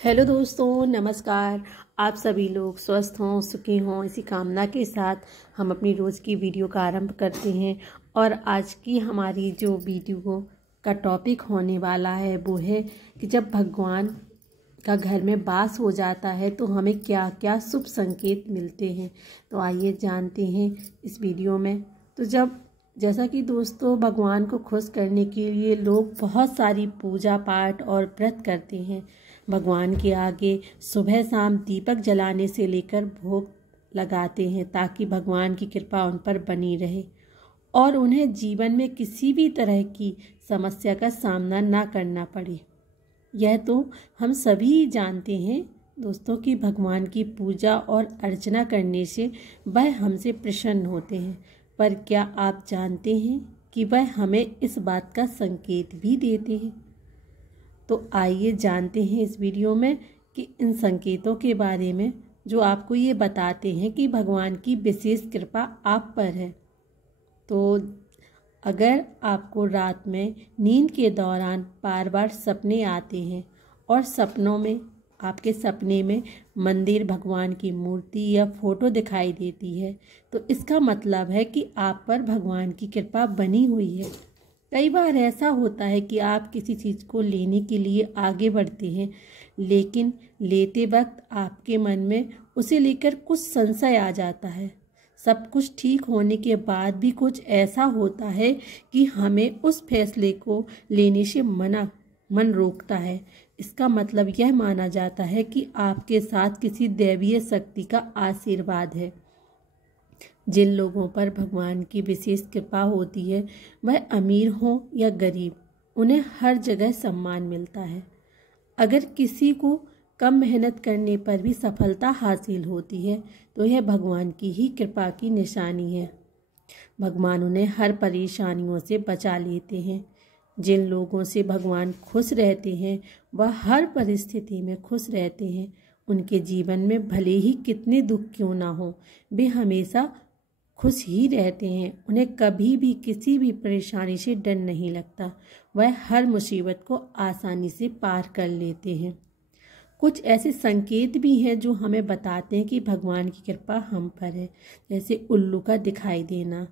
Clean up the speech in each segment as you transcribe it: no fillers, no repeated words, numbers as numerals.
Hello दोस्तों, नमस्कार। आप सभी लोग स्वस्थ हों, सुखी हों, इसी कामना के साथ हम अपनी रोज़ की वीडियो का आरंभ करते हैं। और आज की हमारी जो वीडियो का टॉपिक होने वाला है वो है कि जब भगवान का घर में वास हो जाता है तो हमें क्या क्या शुभ संकेत मिलते हैं। तो आइए जानते हैं इस वीडियो में। तो जैसा कि दोस्तों, भगवान को खुश करने के लिए लोग बहुत सारी पूजा पाठ और व्रत करते हैं। भगवान के आगे सुबह शाम दीपक जलाने से लेकर भोग लगाते हैं ताकि भगवान की कृपा उन पर बनी रहे और उन्हें जीवन में किसी भी तरह की समस्या का सामना ना करना पड़े। यह तो हम सभी जानते हैं दोस्तों कि भगवान की पूजा और अर्चना करने से वह हमसे प्रसन्न होते हैं। पर क्या आप जानते हैं कि वह हमें इस बात का संकेत भी देते हैं? तो आइए जानते हैं इस वीडियो में कि इन संकेतों के बारे में जो आपको ये बताते हैं कि भगवान की विशेष कृपा आप पर है। तो अगर आपको रात में नींद के दौरान बार बार सपने आते हैं और आपके सपने में मंदिर, भगवान की मूर्ति या फोटो दिखाई देती है, तो इसका मतलब है कि आप पर भगवान की कृपा बनी हुई है। कई बार ऐसा होता है कि आप किसी चीज़ को लेने के लिए आगे बढ़ते हैं, लेकिन लेते वक्त आपके मन में उसे लेकर कुछ संशय आ जाता है। सब कुछ ठीक होने के बाद भी कुछ ऐसा होता है कि हमें उस फैसले को लेने से मन रोकता है। इसका मतलब यह माना जाता है कि आपके साथ किसी दैवीय शक्ति का आशीर्वाद है। जिन लोगों पर भगवान की विशेष कृपा होती है, वह अमीर हो या गरीब, उन्हें हर जगह सम्मान मिलता है। अगर किसी को कम मेहनत करने पर भी सफलता हासिल होती है तो यह भगवान की ही कृपा की निशानी है। भगवान उन्हें हर परेशानियों से बचा लेते हैं। जिन लोगों से भगवान खुश रहते हैं वह हर परिस्थिति में खुश रहते हैं। उनके जीवन में भले ही कितने दुख क्यों ना हो, वे हमेशा खुश ही रहते हैं। उन्हें कभी भी किसी भी परेशानी से डर नहीं लगता। वह हर मुसीबत को आसानी से पार कर लेते हैं। कुछ ऐसे संकेत भी हैं जो हमें बताते हैं कि भगवान की कृपा हम पर है, जैसे उल्लू का दिखाई देना।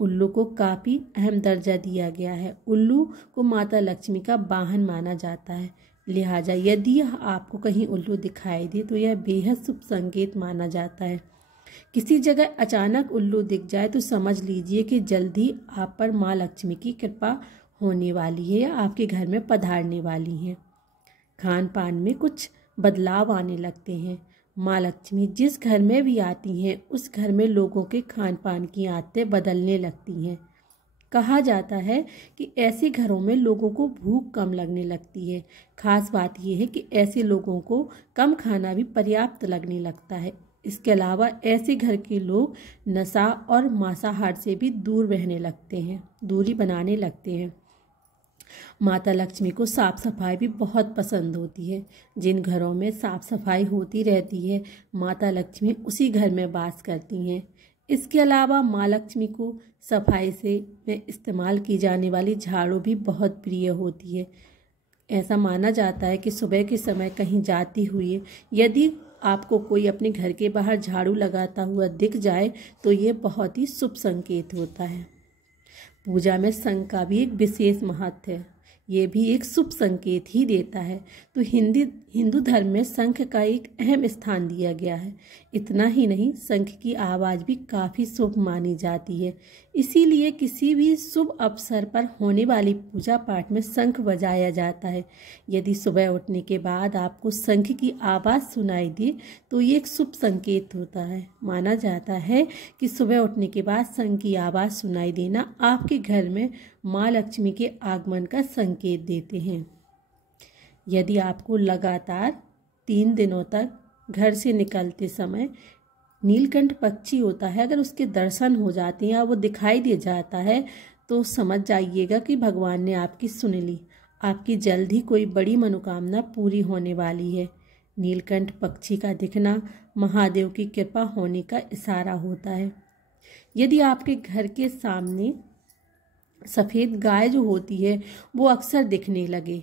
उल्लू को काफ़ी अहम दर्जा दिया गया है। उल्लू को माता लक्ष्मी का वाहन माना जाता है, लिहाजा यदि आपको कहीं उल्लू दिखाई दे तो यह बेहद शुभ संकेत माना जाता है। किसी जगह अचानक उल्लू दिख जाए तो समझ लीजिए कि जल्द ही आप पर माँ लक्ष्मी की कृपा होने वाली है या आपके घर में पधारने वाली हैं। खान पान में कुछ बदलाव आने लगते हैं। माँ लक्ष्मी जिस घर में भी आती हैं उस घर में लोगों के खान पान की आदतें बदलने लगती हैं। कहा जाता है कि ऐसे घरों में लोगों को भूख कम लगने लगती है। खास बात यह है कि ऐसे लोगों को कम खाना भी पर्याप्त लगने लगता है। इसके अलावा ऐसे घर के लोग नशा और मांसाहार से भी दूरी बनाने लगते हैं। माता लक्ष्मी को साफ सफाई भी बहुत पसंद होती है। जिन घरों में साफ सफाई होती रहती है, माता लक्ष्मी उसी घर में वास करती हैं। इसके अलावा माँ लक्ष्मी को सफाई में इस्तेमाल की जाने वाली झाड़ू भी बहुत प्रिय होती है। ऐसा माना जाता है कि सुबह के समय कहीं जाती हुई यदि आपको कोई अपने घर के बाहर झाड़ू लगाता हुआ दिख जाए तो ये बहुत ही शुभ संकेत होता है। पूजा में शंख का भी एक विशेष महत्व है। ये भी एक शुभ संकेत ही देता है। तो हिंदू धर्म में शंख का एक अहम स्थान दिया गया है। इतना ही नहीं, शंख की आवाज़ भी काफ़ी शुभ मानी जाती है। इसीलिए किसी भी शुभ अवसर पर होने वाली पूजा पाठ में शंख बजाया जाता है। यदि सुबह उठने के बाद आपको शंख की आवाज़ सुनाई दे तो ये एक शुभ संकेत होता है। माना जाता है कि सुबह उठने के बाद शंख की आवाज़ सुनाई देना आपके घर में माँ लक्ष्मी के आगमन का संकेत देते हैं। यदि आपको लगातार 3 दिनों तक घर से निकलते समय नीलकंठ पक्षी होता है, अगर उसके दर्शन हो जाते हैं या वो दिखाई दे जाता है तो समझ जाइएगा कि भगवान ने आपकी सुन ली। आपकी जल्द ही कोई बड़ी मनोकामना पूरी होने वाली है। नीलकंठ पक्षी का दिखना महादेव की कृपा होने का इशारा होता है। यदि आपके घर के सामने सफ़ेद गाय जो होती है वो अक्सर दिखने लगे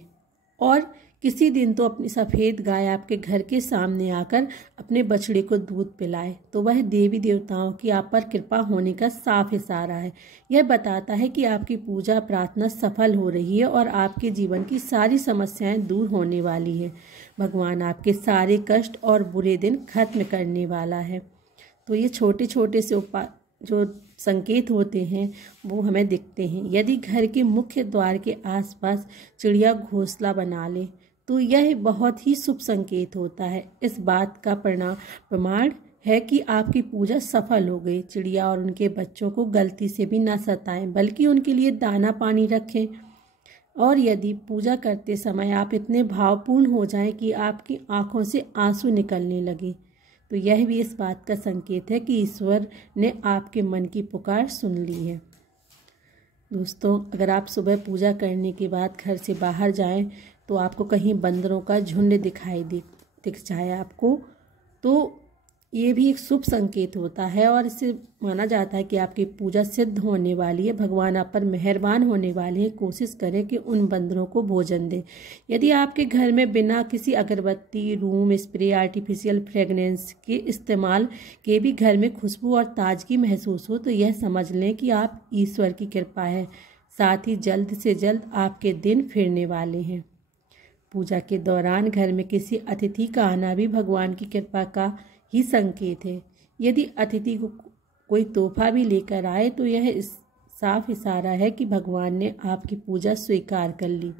और किसी दिन तो अपनी सफ़ेद गाय आपके घर के सामने आकर अपने बछड़े को दूध पिलाए तो वह देवी देवताओं की आप पर कृपा होने का साफ इशारा है। यह बताता है कि आपकी पूजा प्रार्थना सफल हो रही है और आपके जीवन की सारी समस्याएं दूर होने वाली है। भगवान आपके सारे कष्ट और बुरे दिन खत्म करने वाला है। तो ये छोटे छोटे से जो संकेत होते हैं वो हमें दिखते हैं। यदि घर के मुख्य द्वार के आसपास चिड़िया घोंसला बना ले तो यह बहुत ही शुभ संकेत होता है। इस बात का प्रमाण है कि आपकी पूजा सफल हो गई। चिड़िया और उनके बच्चों को गलती से भी न सताएं, बल्कि उनके लिए दाना पानी रखें। और यदि पूजा करते समय आप इतने भावपूर्ण हो जाएं कि आपकी आंखों से आंसू निकलने लगे तो यह भी इस बात का संकेत है कि ईश्वर ने आपके मन की पुकार सुन ली है। दोस्तों, अगर आप सुबह पूजा करने के बाद घर से बाहर जाएं तो आपको कहीं बंदरों का झुंड दिख जाए आपको, तो ये भी एक शुभ संकेत होता है और इससे माना जाता है कि आपकी पूजा सिद्ध होने वाली है। भगवान आप पर मेहरबान होने वाले हैं। कोशिश करें कि उन बंदरों को भोजन दें। यदि आपके घर में बिना किसी अगरबत्ती, रूम स्प्रे, आर्टिफिशियल फ्रेगनेंस के इस्तेमाल के भी घर में खुशबू और ताजगी महसूस हो तो यह समझ लें कि आप ईश्वर की कृपा है। साथ ही जल्द से जल्द आपके दिन फिरने वाले हैं। पूजा के दौरान घर में किसी अतिथि का आना भी भगवान की कृपा का ही संकेत है। यदि अतिथि को कोई तोहफा भी लेकर आए तो यह साफ इशारा है कि भगवान ने आपकी पूजा स्वीकार कर ली।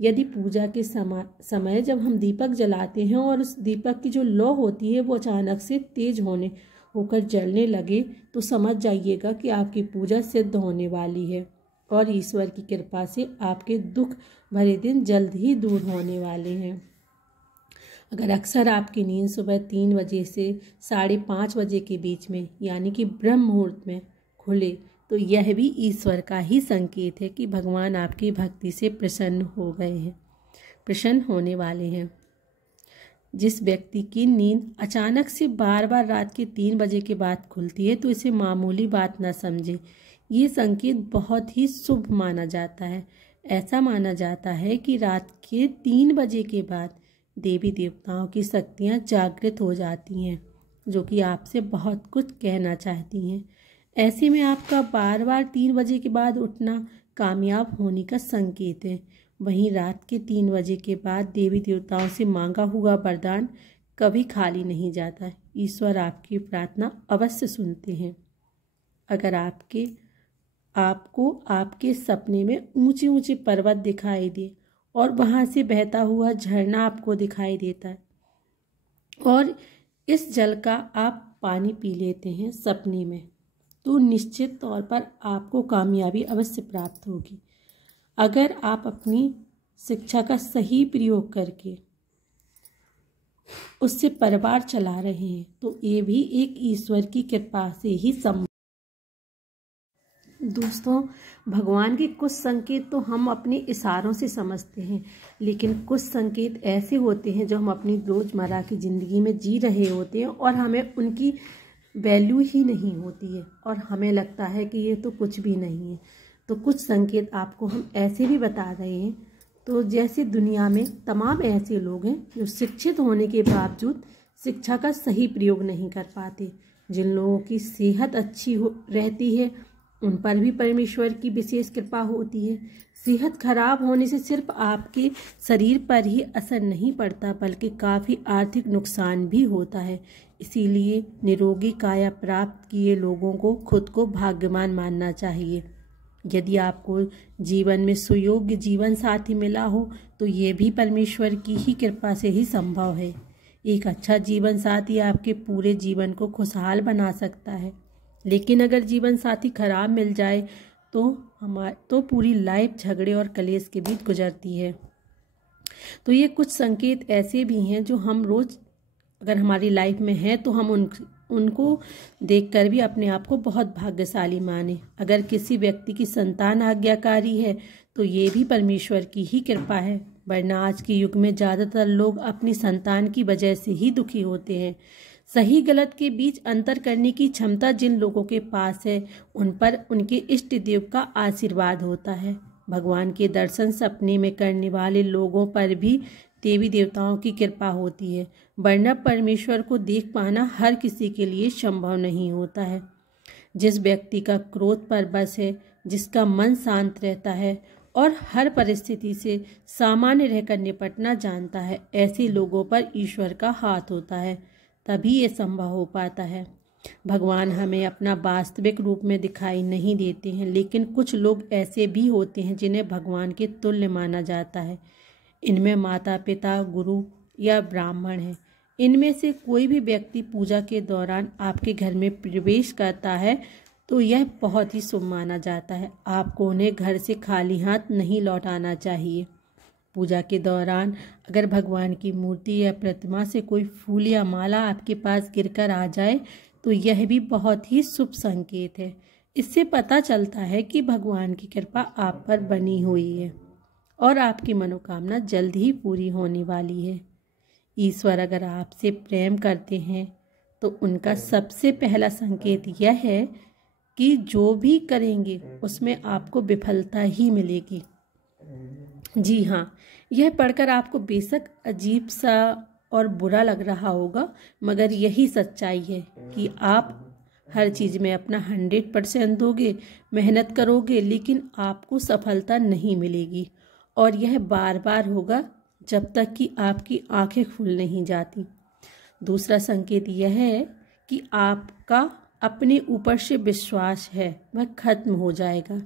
यदि पूजा के समय जब हम दीपक जलाते हैं और उस दीपक की जो लौ होती है वो अचानक से तेज होकर जलने लगे तो समझ जाइएगा कि आपकी पूजा सिद्ध होने वाली है और ईश्वर की कृपा से आपके दुख भरे दिन जल्द ही दूर होने वाले हैं। अगर अक्सर आपकी नींद सुबह 3 बजे से 5:30 बजे के बीच में यानी कि ब्रह्म मुहूर्त में खुले तो यह भी ईश्वर का ही संकेत है कि भगवान आपकी भक्ति से प्रसन्न होने वाले हैं। जिस व्यक्ति की नींद अचानक से बार बार रात के 3 बजे के बाद खुलती है तो इसे मामूली बात ना समझे। ये संकेत बहुत ही शुभ माना जाता है। ऐसा माना जाता है कि रात के 3 बजे के बाद देवी देवताओं की शक्तियाँ जागृत हो जाती हैं जो कि आपसे बहुत कुछ कहना चाहती हैं। ऐसे में आपका बार बार 3 बजे के बाद उठना कामयाब होने का संकेत है। वहीं रात के 3 बजे के बाद देवी देवताओं से मांगा हुआ वरदान कभी खाली नहीं जाता। ईश्वर आपकी प्रार्थना अवश्य सुनते हैं। अगर आपको आपके सपने में ऊंचे ऊंचे पर्वत दिखाई दे और वहाँ से बहता हुआ झरना आपको दिखाई देता है और इस जल का आप पानी पी लेते हैं सपने में तो निश्चित तौर पर आपको कामयाबी अवश्य प्राप्त होगी। अगर आप अपनी शिक्षा का सही प्रयोग करके उससे परिवार चला रहे हैं तो ये भी एक ईश्वर की कृपा से ही संभव। दोस्तों, भगवान के कुछ संकेत तो हम अपने इशारों से समझते हैं, लेकिन कुछ संकेत ऐसे होते हैं जो हम अपनी रोज़मर्रा की ज़िंदगी में जी रहे होते हैं और हमें उनकी वैल्यू ही नहीं होती है और हमें लगता है कि ये तो कुछ भी नहीं है। तो कुछ संकेत आपको हम ऐसे भी बता रहे हैं। तो जैसे दुनिया में तमाम ऐसे लोग हैं जो शिक्षित होने के बावजूद शिक्षा का सही प्रयोग नहीं कर पाते। जिन लोगों की सेहत अच्छी रहती है उन पर भी परमेश्वर की विशेष कृपा होती है। सेहत खराब होने से सिर्फ आपके शरीर पर ही असर नहीं पड़ता बल्कि काफ़ी आर्थिक नुकसान भी होता है। इसीलिए निरोगी काया प्राप्त किए लोगों को खुद को भाग्यवान मानना चाहिए। यदि आपको जीवन में सुयोग्य जीवन साथी मिला हो तो ये भी परमेश्वर की ही कृपा से ही संभव है। एक अच्छा जीवन साथी आपके पूरे जीवन को खुशहाल बना सकता है, लेकिन अगर जीवन साथी खराब मिल जाए तो पूरी लाइफ झगड़े और कलेश के बीच गुजरती है। तो ये कुछ संकेत ऐसे भी हैं जो हम रोज़ अगर हमारी लाइफ में हैं तो हम उनको देखकर भी अपने आप को बहुत भाग्यशाली माने। अगर किसी व्यक्ति की संतान आज्ञाकारी है तो ये भी परमेश्वर की ही कृपा है, वरना आज के युग में ज़्यादातर लोग अपनी संतान की वजह से ही दुखी होते हैं। सही गलत के बीच अंतर करने की क्षमता जिन लोगों के पास है उन पर उनके इष्ट देव का आशीर्वाद होता है। भगवान के दर्शन सपने में करने वाले लोगों पर भी देवी देवताओं की कृपा होती है, वरना परमेश्वर को देख पाना हर किसी के लिए संभव नहीं होता है। जिस व्यक्ति का क्रोध पर बस है, जिसका मन शांत रहता है और हर परिस्थिति से सामान्य रहकर निपटना जानता है, ऐसे लोगों पर ईश्वर का हाथ होता है, तभी ये संभव हो पाता है। भगवान हमें अपना वास्तविक रूप में दिखाई नहीं देते हैं, लेकिन कुछ लोग ऐसे भी होते हैं जिन्हें भगवान के तुल्य माना जाता है। इनमें माता पिता, गुरु या ब्राह्मण हैं। इनमें से कोई भी व्यक्ति पूजा के दौरान आपके घर में प्रवेश करता है तो यह बहुत ही शुभ माना जाता है। आपको उन्हें घर से खाली हाथ नहीं लौटाना चाहिए। पूजा के दौरान अगर भगवान की मूर्ति या प्रतिमा से कोई फूल या माला आपके पास गिरकर आ जाए तो यह भी बहुत ही शुभ संकेत है। इससे पता चलता है कि भगवान की कृपा आप पर बनी हुई है और आपकी मनोकामना जल्द ही पूरी होने वाली है। ईश्वर अगर आपसे प्रेम करते हैं तो उनका सबसे पहला संकेत यह है कि जो भी करेंगे उसमें आपको विफलता ही मिलेगी। जी हाँ, यह पढ़कर आपको बेशक अजीब सा और बुरा लग रहा होगा, मगर यही सच्चाई है कि आप हर चीज़ में अपना 100% दोगे, मेहनत करोगे, लेकिन आपको सफलता नहीं मिलेगी और यह बार बार होगा जब तक कि आपकी आंखें खुल नहीं जाती। दूसरा संकेत यह है कि आपका अपने ऊपर से विश्वास है वह खत्म हो जाएगा।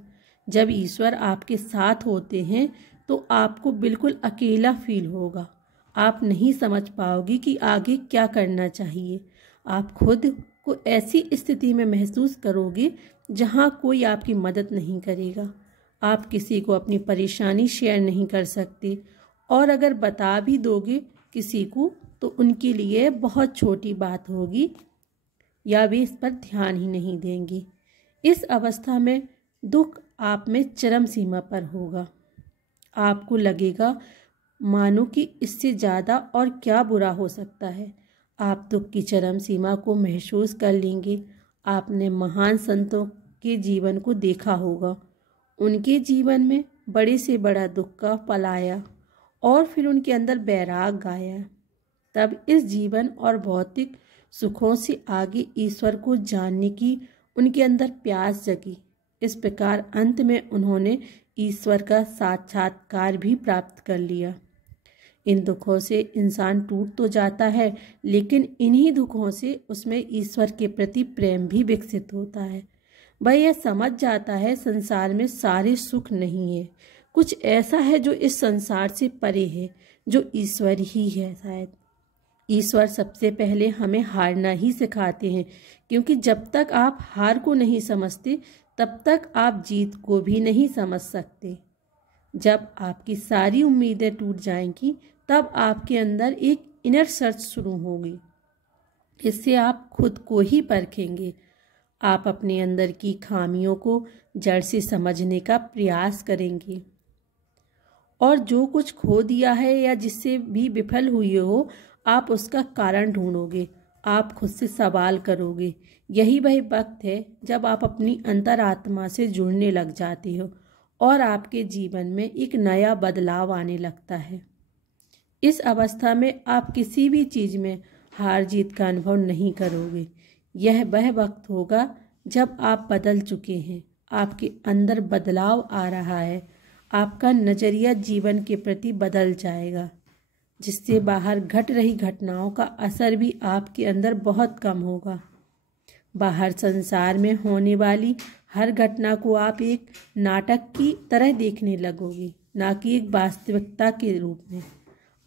जब ईश्वर आपके साथ होते हैं तो आपको बिल्कुल अकेला फील होगा। आप नहीं समझ पाओगे कि आगे क्या करना चाहिए। आप खुद को ऐसी स्थिति में महसूस करोगे जहां कोई आपकी मदद नहीं करेगा। आप किसी को अपनी परेशानी शेयर नहीं कर सकते और अगर बता भी दोगे किसी को तो उनके लिए बहुत छोटी बात होगी या वे इस पर ध्यान ही नहीं देंगे। इस अवस्था में दुख आप में चरम सीमा पर होगा। आपको लगेगा मानो कि इससे ज़्यादा और क्या बुरा हो सकता है। आप दुख की चरम सीमा को महसूस कर लेंगे। आपने महान संतों के जीवन को देखा होगा। उनके जीवन में बड़े से बड़ा दुख का पल आया और फिर उनके अंदर वैराग आया। तब इस जीवन और भौतिक सुखों से आगे ईश्वर को जानने की उनके अंदर प्यास जगी। इस प्रकार अंत में उन्होंने ईश्वर का साक्षात्कार भी प्राप्त कर लिया। इन दुखों से इंसान टूट तो जाता है, लेकिन इन्हीं दुखों से उसमें ईश्वर के प्रति प्रेम भी विकसित होता है। वह यह समझ जाता है संसार में सारे सुख नहीं है, कुछ ऐसा है जो इस संसार से परे है, जो ईश्वर ही है। शायद ईश्वर सबसे पहले हमें हारना ही सिखाते हैं, क्योंकि जब तक आप हार को नहीं समझते तब तक आप जीत को भी नहीं समझ सकते। जब आपकी सारी उम्मीदें टूट जाएंगी तब आपके अंदर एक इनर सर्च शुरू होगी। इससे आप खुद को ही परखेंगे। आप अपने अंदर की खामियों को जड़ से समझने का प्रयास करेंगे और जो कुछ खो दिया है या जिससे भी विफल हुए हो, आप उसका कारण ढूंढोगे। आप खुद से सवाल करोगे। यही वही वक्त है जब आप अपनी अंतरात्मा से जुड़ने लग जाते हो और आपके जीवन में एक नया बदलाव आने लगता है। इस अवस्था में आप किसी भी चीज़ में हार जीत का अनुभव नहीं करोगे। यह वह वक्त होगा जब आप बदल चुके हैं, आपके अंदर बदलाव आ रहा है, आपका नज़रिया जीवन के प्रति बदल जाएगा, जिससे बाहर घट रही घटनाओं का असर भी आपके अंदर बहुत कम होगा। बाहर संसार में होने वाली हर घटना को आप एक नाटक की तरह देखने लगोगे, ना कि एक वास्तविकता के रूप में।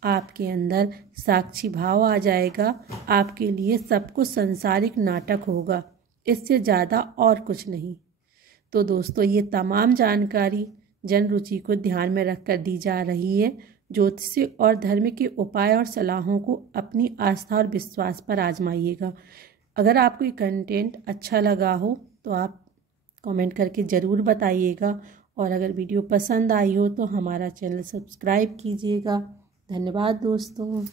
आपके अंदर साक्षी भाव आ जाएगा। आपके लिए सब कुछ संसारिक नाटक होगा, इससे ज़्यादा और कुछ नहीं। तो दोस्तों, ये तमाम जानकारी जन रुचि को ध्यान में रखकर दी जा रही है। ज्योतिष और धर्म के उपाय और सलाहों को अपनी आस्था और विश्वास पर आजमाइएगा। अगर आपको ये कंटेंट अच्छा लगा हो तो आप कमेंट करके ज़रूर बताइएगा, और अगर वीडियो पसंद आई हो तो हमारा चैनल सब्सक्राइब कीजिएगा। धन्यवाद दोस्तों।